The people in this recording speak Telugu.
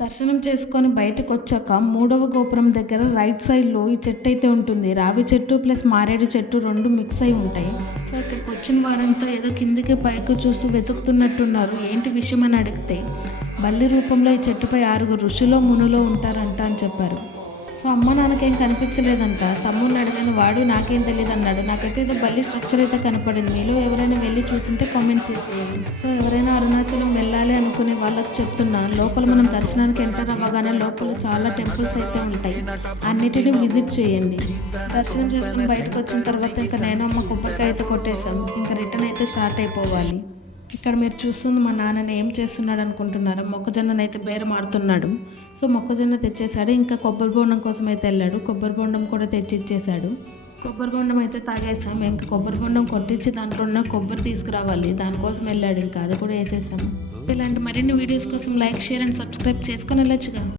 దర్శనం చేసుకొని బయటకు వచ్చాక మూడవ గోపురం దగ్గర రైట్ సైడ్లో ఈ చెట్టు అయితే ఉంటుంది. రావి చెట్టు ప్లస్ మారేడు చెట్టు రెండు మిక్స్ అయి ఉంటాయి. సో ఇక్కడికి వచ్చిన వారంతా ఏదో కిందికి పైకి చూస్తూ వెతుకుతున్నట్టున్నారు. ఏంటి విషయం అని అడిగితే బల్లి రూపంలో ఈ చెట్టుపై 6 ఋషులో మునులో ఉంటారంట అని చెప్పారు. సో అమ్మ నాన్నకేం కనిపించలేదంట. తమ్ముడిని అడిగాను, వాడు నాకేం తెలియదు అన్నాడు. నాకైతే ఏదో బల్లి స్ట్రక్చర్ అయితే కనపడింది. మీలో ఎవరైనా వెళ్ళి చూసింటే కామెంట్ చేసేయండి. సో ఎవరైనా అరుణాచలం వెళ్ళాలి అనుకునే వాళ్ళకి చెప్తున్నా, లోపల మనం దర్శనానికి ఎంటర్ అవ్వగానే లోపల చాలా టెంపుల్స్ అయితే ఉంటాయి, అన్నిటిని విజిట్ చేయండి. దర్శనం చేసుకుని బయటకు వచ్చిన తర్వాత ఇంకా నేను అమ్మ కొబ్బరికాయ అయితే కొట్టేశాం. ఇంకా రిటర్న్ అయితే స్టార్ట్ అయిపోవాలి. ఇక్కడ మీరు చూస్తుంది మా నాన్నని ఏం చేస్తున్నాడు అనుకుంటున్నారు. మొక్కజొన్నను అయితే బేరం ఆడుతున్నాడు. సో మొక్కజొన్న తెచ్చేశాడు. ఇంకా కొబ్బరి బొండం కోసం అయితే వెళ్ళాడు. కొబ్బరి బొండం కూడా తెచ్చి ఇచ్చేశాడు. కొబ్బరి బొండం అయితే తాగేసాం. ఇంకా కొబ్బరి బొండం కొట్టించి దాంట్లో ఉన్న కొబ్బరి తీసుకురావాలి, దానికోసం వెళ్ళాడు. ఇంకా అది కూడా వేసేసాం. ఇలాంటి మరిన్ని వీడియోస్ కోసం లైక్, షేర్ అండ్ సబ్స్క్రైబ్ చేసుకొని వెళ్ళొచ్చుగా.